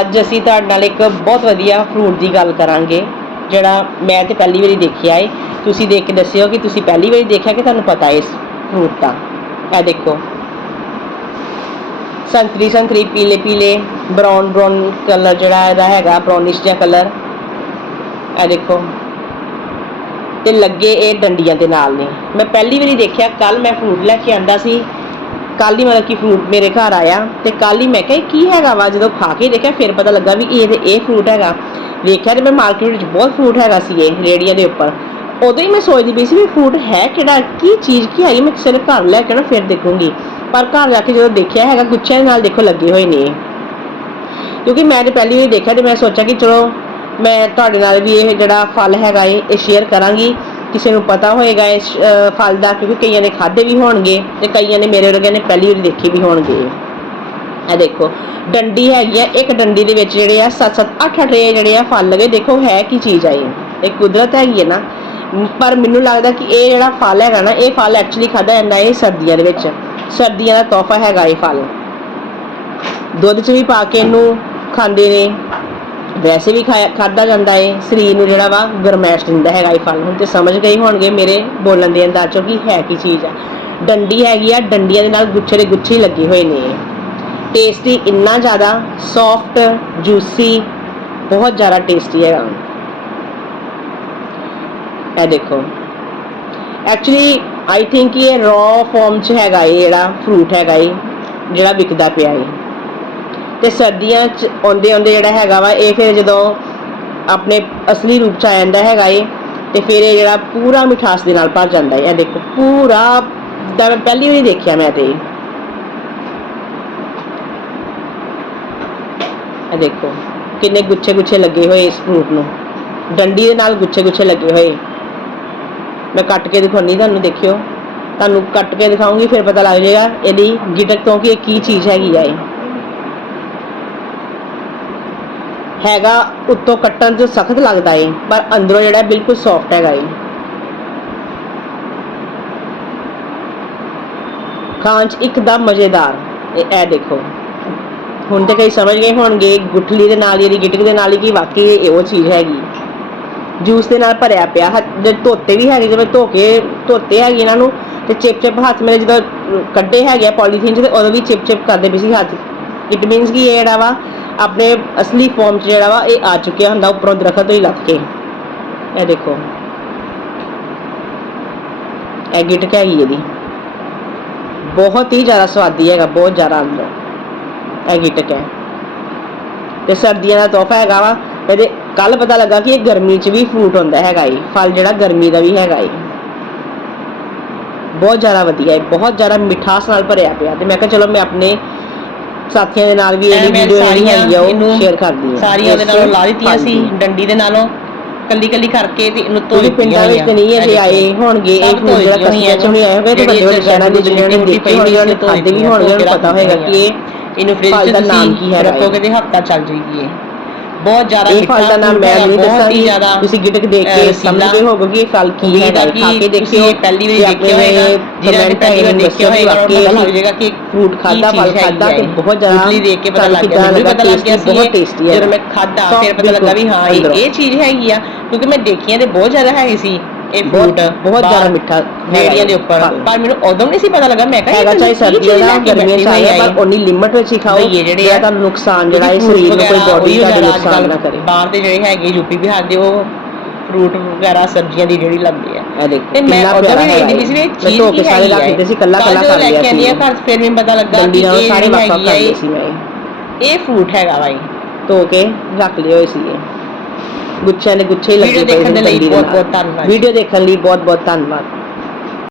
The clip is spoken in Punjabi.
ਅੱਜ ਅਸੀਂ ਤੁਹਾਡੇ ਨਾਲ ਇੱਕ ਬਹੁਤ ਵਧੀਆ ਫਰੂਟ ਦੀ ਗੱਲ ਕਰਾਂਗੇ, ਜਿਹੜਾ ਮੈਂ ਤੇ ਪਹਿਲੀ ਵਾਰੀ ਦੇਖਿਆ ਹੈ ਤੁਸੀਂ ਦੇਖ ਕੇ ਦੱਸਿਓ ਕਿ ਤੁਸੀਂ ਪਹਿਲੀ ਵਾਰੀ ਦੇਖਿਆ ਕਿ ਤੁਹਾਨੂੰ ਪਤਾ ਹੈ ਇਸ ਫਰੂਟ ਦਾ? ਇਹ ਦੇਖੋ। ਸੰਤਰੀ ਸੰਤਰੀ, ਪੀਲੇ ਪੀਲੇ ਬਰਾਊਨ ਬਰਾਊਨ ਕਲਰ ਜਿਹੜਾ ਇਹਦਾ ਹੈਗਾ ਬਰਾਊਨਿਸ਼ ਜਿਹਾ ਕਲਰ ਇਹ ਦੇਖੋ। ਤੇ ਲੱਗੇ ਇਹ ਡੰਡੀਆਂ ਦੇ ਨਾਲ ਨੇ। ਮੈਂ ਪਹਿਲੀ ਵਾਰੀ ਦੇਖਿਆ ਕੱਲ ਮੈਂ ਫਰੂਟ ਲੈ ਕੇ ਆਂਦਾ ਸੀ। ਕੱਲ ਹੀ ਮਤਲਬ ਕਿ ਫਰੂਟ ਮੇਰੇ ਘਰ ਆਇਆ ਤੇ ਕੱਲ ਹੀ ਮੈਂ ਕਿਹਾ, ਇਹ ਕੀ ਹੈਗਾ ਵਾ? ਜਦੋਂ ਖਾ ਕੇ ਦੇਖਿਆ, ਫਿਰ ਪਤਾ ਲੱਗਾ ਵੀ ਇਹ ਤੇ ਇਹ ਫਰੂਟ ਹੈਗਾ। ਵੇਖਿਆ ਤੇ ਮੈਂ ਮਾਰਕੀਟ ਵਿੱਚ ਬਹੁਤ ਫਰੂਟ ਹੈਗਾ ਸੀ ਇਹ, ਰੇੜੀਆਂ ਦੇ ਉੱਪਰ। ਉਦੋਂ ਹੀ ਮੈਂ ਸੋਚਦੀ ਪਈ ਸੀ ਵੀ ਫਰੂਟ ਹੈ ਕਿਹੜਾ, ਕੀ ਚੀਜ਼, ਕੀ ਹੈਗੀ? ਮੈਂ ਕਿਸੇ ਦੇ ਘਰ ਲੈ ਕੇ ਨਾ ਫਿਰ ਦੇਖੂੰਗੀ। ਪਰ ਘਰ ਜਾ ਕੇ ਜਦੋਂ ਦੇਖਿਆ ਹੈਗਾ, ਗੁੱਛਿਆਂ ਦੇ ਨਾਲ ਦੇਖੋ ਲੱਗੇ ਹੋਏ ਨੇ। ਇਹ। ਕਿਉਂਕਿ ਮੈਂ ਤੇ ਪਹਿਲੀ ਵਾਰੀ ਦੇਖਿਆ ਤੇ ਮੈਂ ਸੋਚਿਆ ਕਿ ਚਲੋ, ਮੈਂ ਤੁਹਾਡੇ ਨਾਲ ਵੀ ਇਹ ਜਿਹੜਾ ਫਲ ਹੈਗਾ, ਇਹ ਇਹ ਸ਼ੇਅਰ ਕਰਾਂਗੀ। ਕਿਸੇ ਨੂੰ ਪਤਾ ਹੋਏਗਾ ਇਸ ਫਲ ਦਾ, ਕਿਉਂਕਿ ਕਈਆਂ ਨੇ ਖਾਦੇ ਵੀ ਹੋਣਗੇ ਤੇ ਕਈਆਂ ਨੇ ਮੇਰੇ ਵਰਗੇ ਨੇ ਪਹਿਲੀ ਵਾਰੀ ਦੇਖੇ ਵੀ ਹੋਣਗੇ ਇਹ। ਦੇਖੋ, ਡੰਡੀ ਹੈਗੀ ਆ, ਇੱਕ ਡੰਡੀ ਦੇ ਵਿੱਚ ਜਿਹੜੇ ਆ 7-7 8-8 ਜਿਹੜੇ ਆ ਫਲ ਲਗੇ। ਦੇਖੋ, ਹੈ ਕੀ ਚੀਜ਼ ਆ ਇਹ? ਇਹ ਕੁਦਰਤ ਹੈਗੀ ਹੈ ਨਾ। ਪਰ ਮੈਨੂੰ ਲੱਗਦਾ ਕਿ ਇਹ ਜਿਹੜਾ ਫਲ ਹੈਗਾ ਨਾ, ਇਹ ਫਲ ਐਕਚੁਅਲੀ ਖਾਦਾ ਜਾਂਦਾ ਇਹ ਸਰਦੀਆਂ ਦੇ ਵਿੱਚ। ਸਰਦੀਆਂ ਦਾ ਤੋਹਫਾ ਹੈਗਾ ਇਹ ਫਲ। ਦੁੱਧ 'ਚ ਵੀ ਪਾ ਕੇ ਇਹਨੂੰ ਖਾਂਦੇ ਨੇ। ਵੈਸੇ ਵੀ ਖਾਇਆ ਖਾਦਾ ਜਾਂਦਾ ਏ, ਸਰੀਰ ਨੂੰ ਜਿਹੜਾ ਵਾ ਗਰਮੈਸ਼ ਦਿੰਦਾ ਹੈਗਾ ਇਹ ਫਲ। ਹੁਣ ਤੇ ਸਮਝ ਗਏ ਹੋਣਗੇ ਮੇਰੇ ਬੋਲਣ ਦੇ ਅੰਦਾਜ਼ੋਂ ਕਿ ਹੈ ਕੀ ਚੀਜ਼ ਆ। ਡੰਡੀ ਹੈਗੀ ਆ, ਡੰਡੀਆਂ ਦੇ ਨਾਲ ਗੁੱਛੇ ਦੇ ਗੁੱਛੇ ਲੱਗੇ ਹੋਏ ਨੇ। ਟੇਸਟੀ ਇੰਨਾ ਜ਼ਿਆਦਾ ਸੌਫਟ ਜੂਸੀ ਬਹੁਤ ਜ਼ਿਆਦਾ ਟੇਸਟੀ ਹੈਗਾ। ਇਹ ਦੇਖੋ। ਐਕਚੁਅਲੀ ਆਈ ਥਿੰਕ ਇਹ ਰॉ ਫਾਰਮ 'ਚ ਹੈਗਾ ਇਹ ਜਿਹੜਾ ਫਰੂਟ ਹੈਗਾ ਇਹ, ਜਿਹੜਾ ਵਿਕਦਾ ਪਿਆ ਇਹ। ਤੇ ਸਰਦੀਆਂ 'ਚ ਆਉਂਦੇ ਆਉਂਦੇ ਜਿਹੜਾ ਹੈਗਾ ਵਾ, ਇਹ ਫਿਰ ਜਦੋਂ ਆਪਣੇ ਅਸਲੀ ਰੂਪ 'ਚ ਆ ਜਾਂਦਾ ਹੈਗਾ ਇਹ ਤੇ ਫਿਰ ਇਹ ਜਿਹੜਾ ਪੂਰਾ ਮਿਠਾਸ ਦੇ ਨਾਲ ਭਰ ਜਾਂਦਾ ਹੈ ਇਹ ਦੇਖੋ, ਪੂਰਾ ਦਾ ਮੈਂ ਪਹਿਲੀ ਵਾਰੀ ਦੇਖਿਆ ਮੈਂ ਤੇ। ਇਹ। ਦੇਖੋ, ਕਿੰਨੇ ਗੁੱਛੇ ਗੁੱਛੇ ਲੱਗੇ ਹੋਏ ਇਸ ਫਰੂਟ ਨੂੰ। ਡੰਡੀ ਦੇ ਨਾਲ ਗੁੱਛੇ ਗੁੱਛੇ ਲੱਗੇ ਹੋਏ। ਮੈਂ ਕੱਟ ਕੇ ਦਿਖਾਉਣੀ ਤੁਹਾਨੂੰ, ਦੇਖਿਓ। ਤੁਹਾਨੂੰ ਕੱਟ ਕੇ ਦਿਖਾਉਂਗੀ, ਫਿਰ ਪਤਾ ਲੱਗ ਜਾਏਗਾ ਇਹਦੀ ਗਿਟਕ ਤੋਂ ਕਿ ਇਹ ਕੀ ਚੀਜ਼ ਹੈਗੀ ਆ ਇਹ। ਹੈਗਾ, ਉੱਤੋਂ ਕੱਟਣ 'ਚ ਸਖਤ ਲੱਗਦਾ ਏ, ਪਰ ਅੰਦਰੋਂ ਜਿਹੜਾ ਬਿਲਕੁਲ ਸੌਫਟ ਹੈਗਾ ਏ। ਖਾਣ 'ਚ ਇੱਕਦਮ ਮਜ਼ੇਦਾਰ, ਇਹ ਦੇਖੋ। ਹੁਣ ਤੇ ਕਈ ਸਮਝ ਗਏ ਹੋਣਗੇ, ਗੁਠਲੀ ਦੇ ਨਾਲ ਇਹਦੀ ਗਿਟਕ ਦੇ ਨਾਲ ਹੀ ਕਿ ਵਾਕਈ ਇਹ ਉਹ ਚੀਜ਼ ਹੈਗੀ। ਜੂਸ ਦੇ ਨਾਲ ਭਰਿਆ ਪਿਆ ਹੱਥ ਧੋਤੇ ਵੀ ਹੈਗੇ, ਜਿਵੇਂ ਧੋ ਕੇ ਧੋਤੇ ਹੈਗੇ ਇਹਨਾਂ ਨੂੰ, ਤੇ ਚਿਪ ਚਿਪ ਹੱਥ ਮੇਰੇ ਜਦੋਂ ਕੱਢੇ ਹੈਗੇ ਪੋਲੀਥੀਨ 'ਚ, ਤੇ ਉਦੋਂ ਵੀ ਚਿਪ ਚਿਪ ਕਰਦੇ ਪਏ ਸੀ ਹੱਥ। ਇਟ ਮੀਨਸ ਕਿ ਇਹ ਜਿਹੜਾ ਵਾ ਆਪਣੇ ਅਸਲੀ ਫਾਰਮ 'ਚ ਜਿਹੜਾ ਵਾ ਇਹ ਆ ਚੁੱਕਿਆ ਹੁੰਦਾ ਉੱਪਰੋਂ ਦਰਖਤ ਤੋਂ ਹੀ ਲੱਥ ਕੇ ਇਹ ਦੇਖੋ ਇਹ ਗਿਟਕ ਹੈਗੀ ਇਹਦੀ ਬਹੁਤ ਹੀ ਜ਼ਿਆਦਾ ਸਵਾਦੀ ਹੈਗਾ ਬਹੁਤ ਜ਼ਿਆਦਾ ਅੰਦਰ ਇਹ ਗਿਟਕ ਹੈ ਤੇ ਸਰਦੀਆਂ ਦਾ ਤੋਹਫਾ ਹੈਗਾ ਵਾ ਇਹਦੇ ਕੱਲ ਪਤਾ ਲੱਗਾ ਕਿ ਇਹ ਗਰਮੀ 'ਚ ਵੀ ਫਰੂਟ ਹੁੰਦਾ ਹੈਗਾ ਇਹ ਫਲ ਜਿਹੜਾ ਗਰਮੀ ਦਾ ਵੀ ਹੈਗਾ ਇਹ ਬਹੁਤ ਜ਼ਿਆਦਾ ਵਧੀਆ ਹੈ ਬਹੁਤ ਜ਼ਿਆਦਾ ਮਿਠਾਸ ਨਾਲ ਭਰਿਆ ਪਿਆ ਤੇ ਮੈਂ ਕਿਹਾ ਚਲੋ ਮੈਂ ਆਪਣੇ ਸਾਥੀਆਂ ਦੇ ਨਾਲ ਵੀ ਇਹਦੀ ਮੈਂ ਵੀਡੀਓ ਜਿਹੜੀ ਹੈਗੀ ਆ ਉਹ ਸ਼ੇਅਰ ਕਰਦੀ ਹਾਂ ਸਾਰੀਆਂ ਉਹਦੇ ਨਾਲੋਂ ਲਾ ਦਿੱਤੀਆਂ ਸੀ। ਡੰਡੀ ਦੇ ਨਾਲੋਂ। ਕੱਲੀ ਕੱਲੀ ਕਰਕੇ ਤੇ ਇਹਨੂੰ ਦਿੱਤੀਆਂ ਪਿੰਡਾਂ ਵਿੱਚ ਨਹੀਂ ਇਹ ਦੇਖੋ। ਆਏ ਹੋਣਗੇ ਇਹ ਜਿਹੜਾ ਕਸਬਿਆਂ 'ਚ ਨਹੀਂ ਆਏ ਹੋਏ ਤੇ ਵੱਡੇ ਵੱਡੇ ਸ਼ਹਿਰਾਂ ਦੇ ਜਿਹਨਾਂ ਨੇ ਦੇਖੇ ਹੋਣਗੇ ਉਹਨਾਂ ਨੇ ਖਾਦੇ ਵੀ ਹੋਣਗੇ ਉਹਨਾਂ ਨੂੰ ਪਤਾ ਹੋਏਗਾ ਕਿ ਇਹ ਇਹਨੂੰ ਫ੍ਰਿਜ 'ਚ ਤੁਸੀਂ ਰੱਖੋਗੇ ਤੇ ਹਫਤਾ ਚੱਲ ਜਾਏਗੀ ਇਹ। ਬਹੁਤ ਜ਼ਿਆਦਾ ਇਹ ਫਲ ਦਾ ਨਾਮ ਮੈਂ ਨਹੀਂ ਦੱਸਾਂਗੀ ਤੁਸੀਂ ਗਿਟਕ ਦੇਖ ਕੇ। ਸਮਝ ਗਏ ਹੋਵੋਗੇ ਇਹ ਫਲ ਕੀ ਹੈ। ਖਾ ਕੇ ਦੇਖਿਓ ਇਹ ਪਹਿਲੀ ਵਾਰੀ ਦੇਖਿਆ ਹੋਏਗਾ comment ਪਹਿਲੀ ਵਾਰ ਦੇਖਿਆ ਹੋਏਗਾ ਪਤਾ ਲੱਗ ਜਾਏਗਾ ਕਿ ਫਰੂਟ ਖਾਦਾ ਫਲ ਖਾਦਾ ਤੇ। ਬਹੁਤ ਜ਼ਿਆਦਾ ਗੁਠਲੀ ਦੇਖ ਕੇ ਪਤਾ ਲੱਗ ਗਿਆ ਕਿੱਦਾਂ ਮੈਨੂੰ ਵੀ ਪਤਾ ਲੱਗ ਗਿਆ ਸੀ ਬਹੁਤ ਇਹ, ਟੇਸਟੀ ਹੈ ਜਦੋਂ ਮੈਂ ਖਾਦਾ ਫਿਰ ਪਤਾ ਲੱਗਾ ਵੀ ਹਾਂ। ਇਹ ਚੀਜ਼ ਹੈਗੀ ਆ ਕਿਉਂਕਿ ਮੈਂ ਦੇਖੀਆਂ ਤੇ ਬਹੁਤ ਜ਼ਿਆਦਾ ਹੈਗੀ ਸੀ ਇਹ ਫਰੂਟ ਬਹੁਤ ਜ਼ਿਆਦਾ ਮਿੱਠਾ ਰੇੜੀਆਂ ਦੇ ਉੱਪਰ। ਪਰ ਮੈਨੂੰ ਉਦੋਂ ਨਹੀਂ ਸੀ ਪਤਾ ਲੱਗਾ। ਮੈਂ ਕਿਹਾ ਇਹ ਚਾਹੇ ਸਰਦੀਆਂ ਦਾ ਲੈ ਗਰਮੀਆਂ ਚ ਬੈਠੀ ਹੋਈ ਆਇਆ ਹੈ ਪਰ ਉਨੀ ਲਿਮਟ ਵਿੱਚ ਹੀ ਖਾਓ। ਬਈਏ ਜਿਹੜੇ ਆ, ਤੁਹਾਨੂੰ ਨੁਕਸਾਨ ਜਿਹੜਾ ਹੈ ਕਿਉਂਕਿ ਸਰੀਰ ਨੂੰ ਕੋਈ ਬੋਡੀ ਦਾ ਨੁਕਸਾਨ ਨਾ ਕਰੇ। ਬਾਹਰ ਦੇ ਜਿਹੜੇ ਹੈਗੇ ਯੂਪੀ ਬਿਹਾਰ ਦੇ ਉਹ ਫਰੂਟ ਵਗੈਰਾ ਸਬਜ਼ੀਆਂ ਦੀ ਜਿਹੜੀ ਲੱਗਦੀ ਹੈ। ਇਹ ਦੇਖੋ ਤੇ ਮੈਂ ਉਦੋਂ ਵੀ ਵੇਖਦੀ ਸੀ ਵੀ ਇਹ ਚੀਜ਼ ਕੀ ਕੇ ਸਾਰੇ ਹੈਗੀ ਰੱਖ ਹੈ ਦਿੱਤੇ ਸੀ ਕੱਲਾ ਕੱਲਾ ਕਰ ਲੈ ਲਿਆ ਸੀ ਆ ਘਰ ਫਿਰ ਮੈਨੂੰ ਪਤਾ ਲੱਗਾ ਕਿ ਇਹ ਸਾਰੇ ਵੱਖ ਵੱਖ ਹੈਗੀ ਕਰ ਹੈ ਲਏ ਸੀ ਮੈਂ। ਇਹ। ਇਹ ਫਰੂਟ ਹੈਗਾ ਬਾਈ। ਧੋ ਕੇ ਰੱਖ ਲਏ ਹੋਏ ਸੀਗੇ ਗੁੱਛਿਆਂ ਦੇ ਗੁੱਛੇ ਹੀ ਲੱਗੇ ਵੀਡੀਓ ਪਏ ਦੇਖਣ ਦੇ ਲਈ। ਬਹੁਤ ਧੰਨਵਾਦ ਵੀਡੀਓ ਦੇਖਣ ਲਈ ਬਹੁਤ ਬਹੁਤ ਧੰਨਵਾਦ